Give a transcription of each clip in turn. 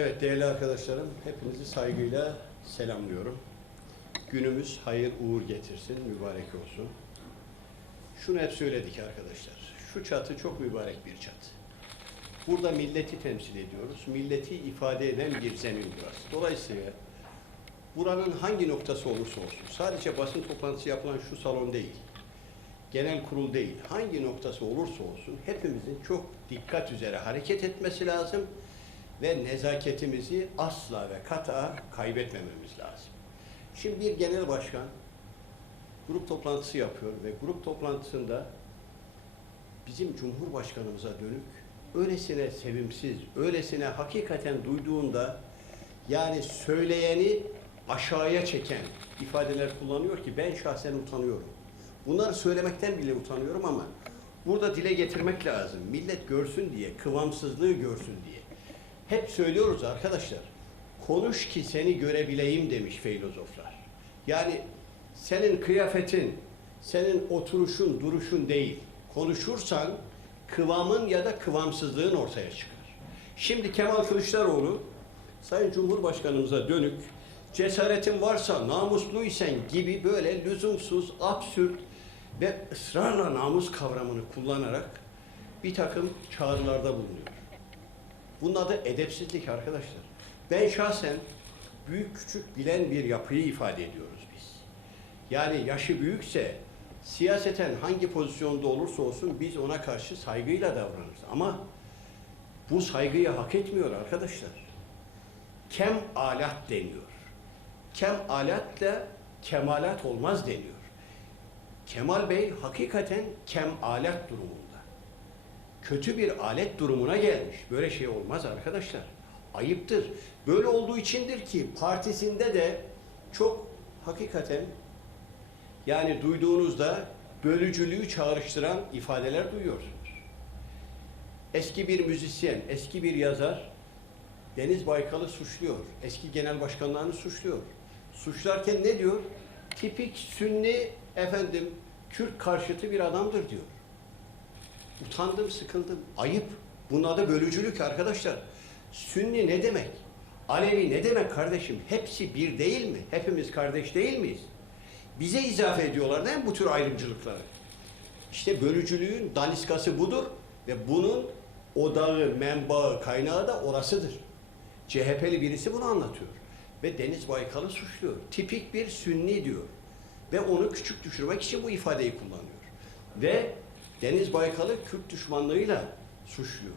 Evet değerli arkadaşlarım, hepinizi saygıyla selamlıyorum. Günümüz hayır uğur getirsin, mübarek olsun. Şunu hep söyledik arkadaşlar. Şu çatı çok mübarek bir çatı. Burada milleti temsil ediyoruz. Milleti ifade eden bir zemin burası. Dolayısıyla buranın hangi noktası olursa olsun, sadece basın toplantısı yapılan şu salon değil, genel kurul değil, hangi noktası olursa olsun hepimizin çok dikkat üzere hareket etmesi lazım ve nezaketimizi asla ve kata kaybetmememiz lazım. Şimdi bir genel başkan grup toplantısı yapıyor ve grup toplantısında bizim Cumhurbaşkanımıza dönük öylesine sevimsiz, öylesine hakikaten duyduğunda yani söyleyeni aşağıya çeken ifadeler kullanıyor ki ben şahsen utanıyorum. Bunları söylemekten bile utanıyorum ama burada dile getirmek lazım. Millet görsün diye, kıvamsızlığı görsün diye. Hep söylüyoruz arkadaşlar. Konuş ki seni görebileyim demiş filozoflar. Yani senin kıyafetin, senin oturuşun, duruşun değil. Konuşursan kıvamın ya da kıvamsızlığın ortaya çıkar. Şimdi Kemal Kılıçdaroğlu Sayın Cumhurbaşkanımıza dönük cesaretin varsa namusluysen gibi böyle lüzumsuz, absürt ve ısrarla namus kavramını kullanarak bir takım çağrılarda bulunuyor. Bunun adı edepsizlik arkadaşlar. Ben şahsen büyük küçük bilen bir yapıyı ifade ediyoruz biz. Yani yaşı büyükse siyaseten hangi pozisyonda olursa olsun biz ona karşı saygıyla davranırız. Ama bu saygıyı hak etmiyor arkadaşlar. Kem alat deniyor. Kem alatla kemalat olmaz deniyor. Kemal Bey hakikaten kem alet durumunda. Kötü bir alet durumuna gelmiş. Böyle şey olmaz arkadaşlar. Ayıptır. Böyle olduğu içindir ki partisinde de çok hakikaten yani duyduğunuzda bölücülüğü çağrıştıran ifadeler duyuyorsunuz. Eski bir müzisyen, eski bir yazar Deniz Baykal'ı suçluyor. Eski genel başkanlarını suçluyor. Suçlarken ne diyor? Tipik Sünni efendim Kürt karşıtı bir adamdır diyor. Utandım, sıkıldım. Ayıp. Bunun adı bölücülük arkadaşlar. Sünni ne demek? Alevi ne demek kardeşim? Hepsi bir değil mi? Hepimiz kardeş değil miyiz? Bize izafe ediyorlar mi bu tür ayrımcılıkları? İşte bölücülüğün daniskası budur ve bunun odağı, menbaı, kaynağı da orasıdır. CHP'li birisi bunu anlatıyor. Ve Deniz Baykal'ı suçluyor. Tipik bir sünni diyor. Ve onu küçük düşürmek için bu ifadeyi kullanıyor. Ve Deniz Baykal'ı Kürt düşmanlığıyla suçluyor.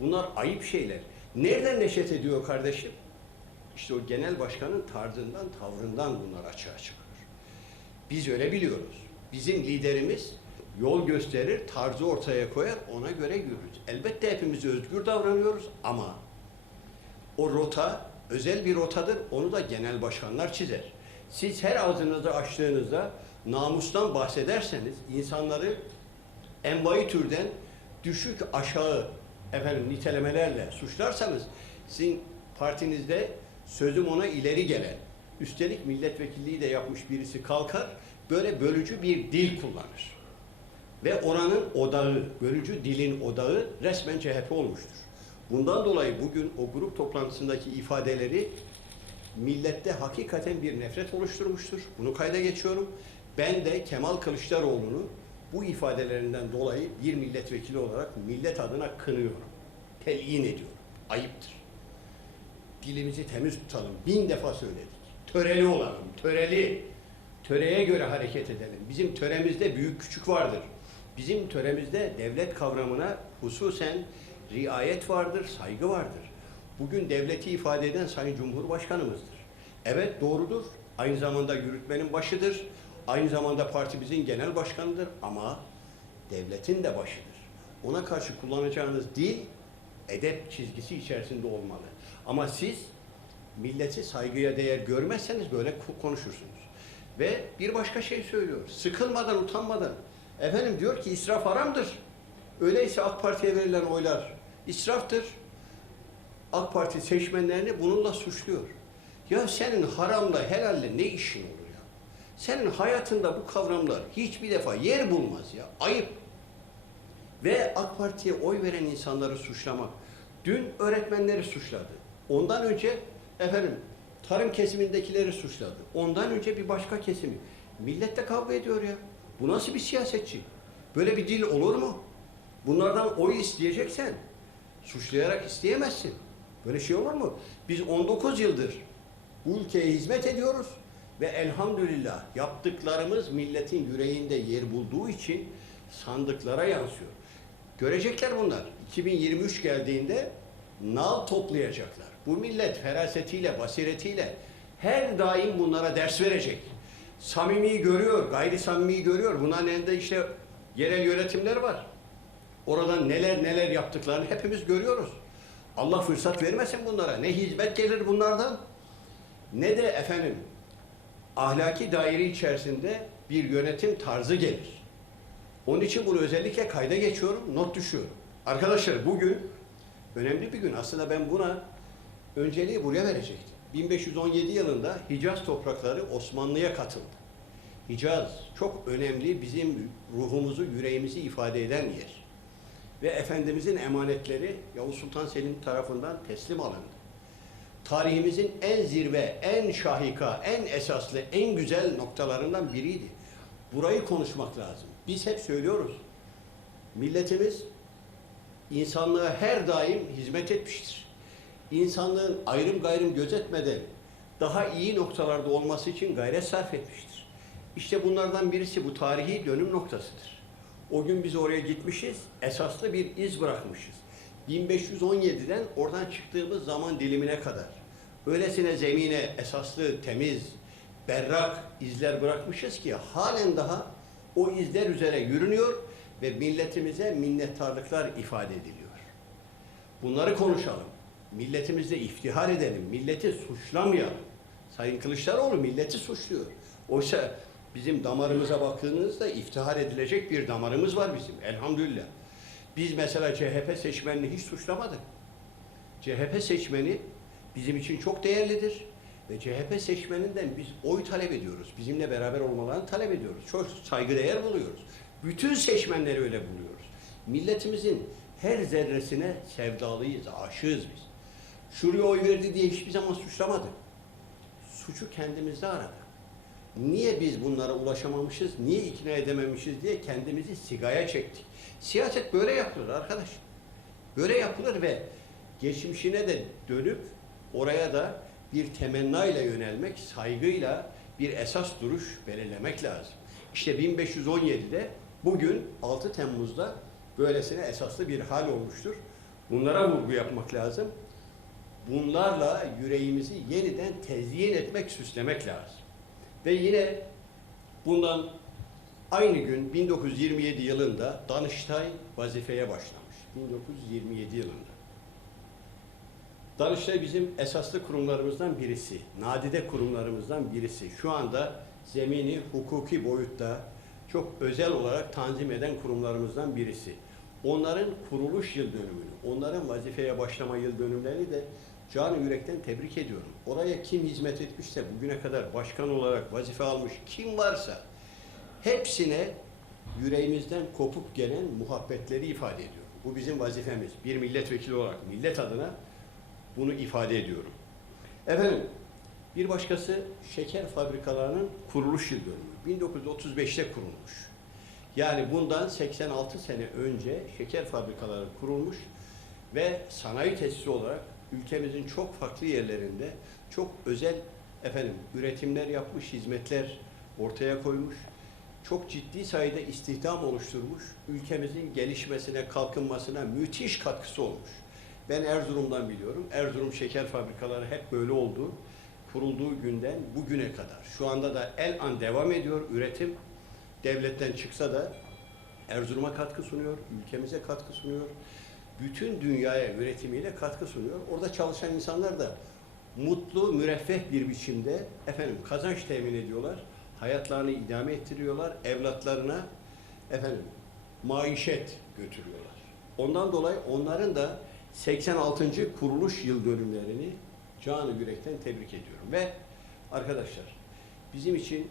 Bunlar ayıp şeyler. Nereden neşet ediyor kardeşim? İşte o genel başkanın tarzından, tavrından bunlar açığa çıkıyor. Biz öyle biliyoruz. Bizim liderimiz yol gösterir, tarzı ortaya koyar, ona göre yürürüz. Elbette hepimiz özgür davranıyoruz ama o rota özel bir rotadır. Onu da genel başkanlar çizer. Siz her ağzınızı açtığınızda namustan bahsederseniz insanları envai türden düşük aşağı efendim nitelemelerle suçlarsanız sizin partinizde sözüm ona ileri gelen üstelik milletvekilliği de yapmış birisi kalkar böyle bölücü bir dil kullanır. Ve oranın odağı, bölücü dilin odağı resmen CHP olmuştur. Bundan dolayı bugün o grup toplantısındaki ifadeleri millette hakikaten bir nefret oluşturmuştur. Bunu kayda geçiyorum. Ben de Kemal Kılıçdaroğlu'nu bu ifadelerinden dolayı bir milletvekili olarak millet adına kınıyorum. Telyin ediyorum. Ayıptır. Dilimizi temiz tutalım. Bin defa söyledik. Töreli olalım. Töreli. Töreye göre hareket edelim. Bizim töremizde büyük küçük vardır. Bizim töremizde devlet kavramına hususen riayet vardır, saygı vardır. Bugün devleti ifade eden Sayın Cumhurbaşkanımızdır. Evet doğrudur. Aynı zamanda yürütmenin başıdır. Aynı zamanda partimizin genel başkanıdır ama devletin de başıdır. Ona karşı kullanacağınız dil edep çizgisi içerisinde olmalı. Ama siz milleti saygıya değer görmezseniz böyle konuşursunuz. Ve bir başka şey söylüyor. Sıkılmadan, utanmadan. Efendim diyor ki israf haramdır. Öyleyse AK Parti'ye verilen oylar israftır. AK Parti seçmenlerini bununla suçluyor. Ya senin haramla helalle ne işin olur? Senin hayatında bu kavramlar hiçbir defa yer bulmaz ya. Ayıp. Ve AK Parti'ye oy veren insanları suçlamak. Dün öğretmenleri suçladı. Ondan önce efendim tarım kesimindekileri suçladı. Ondan önce bir başka kesimi. Milletle kavga ediyor ya. Bu nasıl bir siyasetçi? Böyle bir dil olur mu? Bunlardan oy isteyeceksen suçlayarak isteyemezsin. Böyle şey olur mu? Biz 19 yıldır bu ülkeye hizmet ediyoruz ve elhamdülillah yaptıklarımız milletin yüreğinde yer bulduğu için sandıklara yansıyor. Görecekler bunlar. 2023 geldiğinde nal toplayacaklar. Bu millet ferasetiyle, basiretiyle her daim bunlara ders verecek. Samimi görüyor, gayri samimi görüyor. Bunların elinde işte yerel yönetimler var. Oradan neler neler yaptıklarını hepimiz görüyoruz. Allah fırsat vermesin bunlara. Ne hizmet gelir bunlardan ne de efendim ahlaki daire içerisinde bir yönetim tarzı gelir. Onun için bunu özellikle kayda geçiyorum, not düşüyorum. Arkadaşlar bugün önemli bir gün. Aslında ben buna önceliği buraya verecektim. 1517 yılında Hicaz toprakları Osmanlı'ya katıldı. Hicaz çok önemli bizim ruhumuzu, yüreğimizi ifade eden yer. Ve Efendimizin emanetleri Yavuz Sultan Selim tarafından teslim alındı. Tarihimizin en zirve, en şahika, en esaslı, en güzel noktalarından biriydi. Burayı konuşmak lazım. Biz hep söylüyoruz. Milletimiz insanlığa her daim hizmet etmiştir. İnsanlığın ayrım gayrım gözetmeden daha iyi noktalarda olması için gayret sarf etmiştir. İşte bunlardan birisi bu tarihi dönüm noktasıdır. O gün biz oraya gitmişiz, esaslı bir iz bırakmışız. 1517'den oradan çıktığımız zaman dilimine kadar. Öylesine zemine esaslı, temiz, berrak izler bırakmışız ki halen daha o izler üzere yürünüyor ve milletimize minnettarlıklar ifade ediliyor. Bunları konuşalım. Milletimizle iftihar edelim. Milleti suçlamayalım. Sayın Kılıçdaroğlu milleti suçluyor. Oysa bizim damarımıza baktığınızda iftihar edilecek bir damarımız var bizim. Elhamdülillah. Biz mesela CHP seçmenini hiç suçlamadık. CHP seçmeni bizim için çok değerlidir. Ve CHP seçmeninden biz oy talep ediyoruz. Bizimle beraber olmalarını talep ediyoruz. Çok saygıdeğer buluyoruz. Bütün seçmenleri öyle buluyoruz. Milletimizin her zerresine sevdalıyız, aşığız biz. Şuraya oy verdi diye hiçbir zaman suçlamadık. Suçu kendimizde aradık. Niye biz bunlara ulaşamamışız, niye ikna edememişiz diye kendimizi sigaya çektik. Siyaset böyle yapılır arkadaş. Böyle yapılır ve geçmişine de dönüp oraya da bir temennayla yönelmek, saygıyla bir esas duruş belirlemek lazım. İşte 1517'de bugün 6 Temmuz'da böylesine esaslı bir hal olmuştur. Bunlara vurgu yapmak lazım. Bunlarla yüreğimizi yeniden tezyin etmek, süslemek lazım. Ve yine bundan aynı gün 1927 yılında Danıştay vazifeye başlamış. 1927 yılında. Danıştay bizim esaslı kurumlarımızdan birisi, nadide kurumlarımızdan birisi. Şu anda zemini hukuki boyutta çok özel olarak tanzim eden kurumlarımızdan birisi. Onların kuruluş yıl dönümünü, onların vazifeye başlama yıl dönümlerini de canı yürekten tebrik ediyorum. Oraya kim hizmet etmişse, bugüne kadar başkan olarak vazife almış kim varsa hepsine yüreğimizden kopup gelen muhabbetleri ifade ediyorum. Bu bizim vazifemiz. Bir milletvekili olarak millet adına bunu ifade ediyorum. Efendim, bir başkası şeker fabrikalarının kuruluş yıl dönümü. 1935'te kurulmuş. Yani bundan 86 sene önce şeker fabrikaları kurulmuş ve sanayi tesisi olarak ülkemizin çok farklı yerlerinde çok özel efendim üretimler yapmış, hizmetler ortaya koymuş. Çok ciddi sayıda istihdam oluşturmuş. Ülkemizin gelişmesine, kalkınmasına müthiş katkısı olmuş. Ben Erzurum'dan biliyorum. Erzurum şeker fabrikaları hep böyle oldu. Kurulduğu günden bugüne kadar. Şu anda da el an devam ediyor üretim. Devletten çıksa da Erzurum'a katkı sunuyor, ülkemize katkı sunuyor. Bütün dünyaya üretimiyle katkı sunuyor. Orada çalışan insanlar da mutlu, müreffeh bir biçimde efendim kazanç temin ediyorlar. Hayatlarını idame ettiriyorlar. Evlatlarına efendim maişet götürüyorlar. Ondan dolayı onların da 86. kuruluş yıl dönümlerini canı yürekten tebrik ediyorum. Ve arkadaşlar bizim için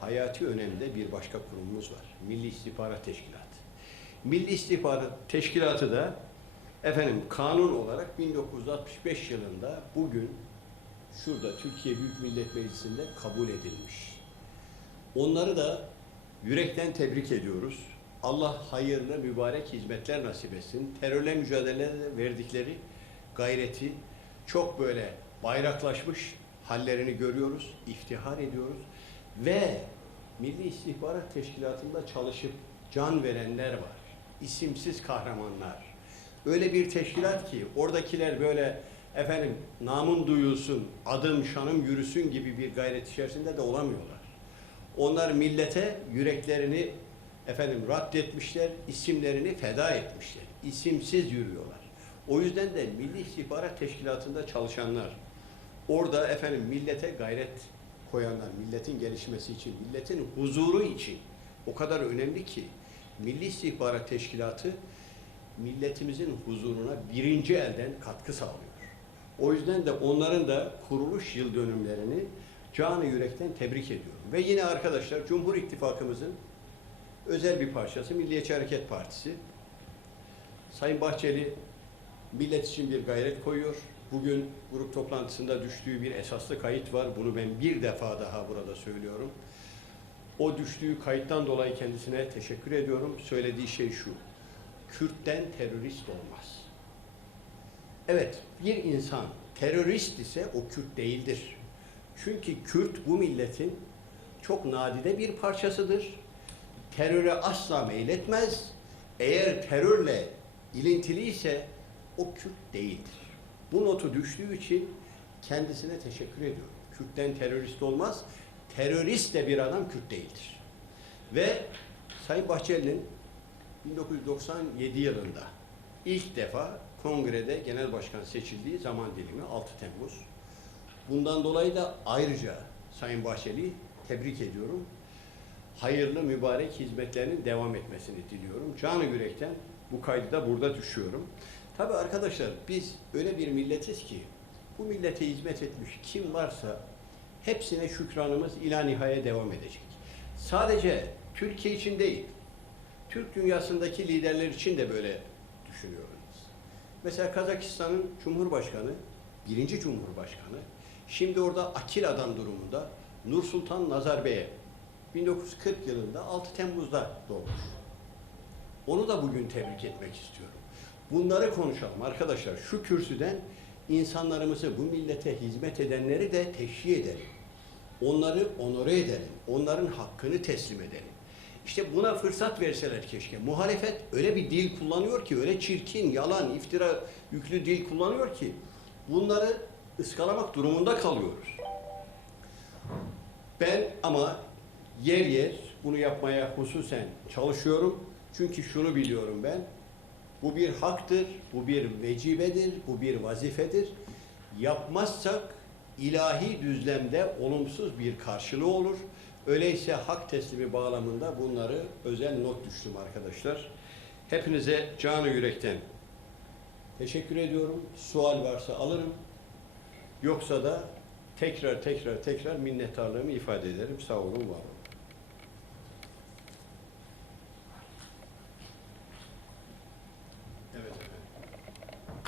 hayati önemde bir başka kurumumuz var. Milli İstihbarat Teşkilatı. Milli İstihbarat Teşkilatı da Efendim kanun olarak 1965 yılında bugün şurada Türkiye Büyük Millet Meclisi'nde kabul edilmiş. Onları da yürekten tebrik ediyoruz. Allah hayırlı, mübarek hizmetler nasip etsin. Terörle mücadelede verdikleri gayreti çok böyle bayraklaşmış hallerini görüyoruz, iftihar ediyoruz. Ve Milli İstihbarat Teşkilatı'nda çalışıp can verenler var. İsimsiz kahramanlar. Öyle bir teşkilat ki oradakiler böyle efendim namım duyulsun, adım şanım yürüsün gibi bir gayret içerisinde de olamıyorlar. Onlar millete yüreklerini efendim raddetmişler, isimlerini feda etmişler. İsimsiz yürüyorlar. O yüzden de Milli İstihbarat Teşkilatı'nda çalışanlar, orada efendim millete gayret koyanlar, milletin gelişmesi için, milletin huzuru için o kadar önemli ki Milli İstihbarat Teşkilatı milletimizin huzuruna birinci elden katkı sağlıyor. O yüzden de onların da kuruluş yıl dönümlerini canı yürekten tebrik ediyorum. Ve yine arkadaşlar Cumhur İttifakımızın özel bir parçası Milliyetçi Hareket Partisi. Sayın Bahçeli millet için bir gayret koyuyor. Bugün grup toplantısında düştüğü bir esaslı kayıt var. Bunu ben bir defa daha burada söylüyorum. O düştüğü kayıttan dolayı kendisine teşekkür ediyorum. Söylediği şey şu. Kürt'ten terörist olmaz. Evet, bir insan terörist ise o Kürt değildir. Çünkü Kürt bu milletin çok nadide bir parçasıdır. Teröre asla meyletmez. Eğer terörle ilintili ise o Kürt değildir. Bu notu düştüğü için kendisine teşekkür ediyorum. Kürt'ten terörist olmaz. Terörist de bir adam Kürt değildir. Ve Sayın Bahçeli'nin 1997 yılında ilk defa kongrede genel başkan seçildiği zaman dilimi 6 Temmuz. Bundan dolayı da ayrıca Sayın Bahçeli'yi tebrik ediyorum. Hayırlı mübarek hizmetlerinin devam etmesini diliyorum. Canı yürekten bu kaydı da burada düşüyorum. Tabi arkadaşlar biz öyle bir milletiz ki bu millete hizmet etmiş kim varsa hepsine şükranımız ila nihaya devam edecek. Sadece Türkiye için değil, Türk dünyasındaki liderler için de böyle düşünüyoruz. Mesela Kazakistan'ın Cumhurbaşkanı, birinci Cumhurbaşkanı, şimdi orada akil adam durumunda Nursultan Nazarbay'e 1940 yılında 6 Temmuz'da doğmuş. Onu da bugün tebrik etmek istiyorum. Bunları konuşalım arkadaşlar. Şu kürsüden insanlarımızı, bu millete hizmet edenleri de teşhir edelim. Onları onore edelim. Onların hakkını teslim edelim. İşte buna fırsat verseler keşke. Muhalefet öyle bir dil kullanıyor ki, öyle çirkin, yalan, iftira yüklü dil kullanıyor ki bunları ıskalamak durumunda kalıyoruz. Ben ama yer yer bunu yapmaya hususen çalışıyorum. Çünkü şunu biliyorum ben. Bu bir haktır, bu bir vecibedir, bu bir vazifedir. Yapmazsak ilahi düzlemde olumsuz bir karşılığı olur. Öyleyse hak teslimi bağlamında bunları özel not düştüm arkadaşlar. Hepinize canı yürekten teşekkür ediyorum. Sual varsa alırım. Yoksa da tekrar tekrar tekrar minnettarlığımı ifade ederim. Sağ olun, var olun.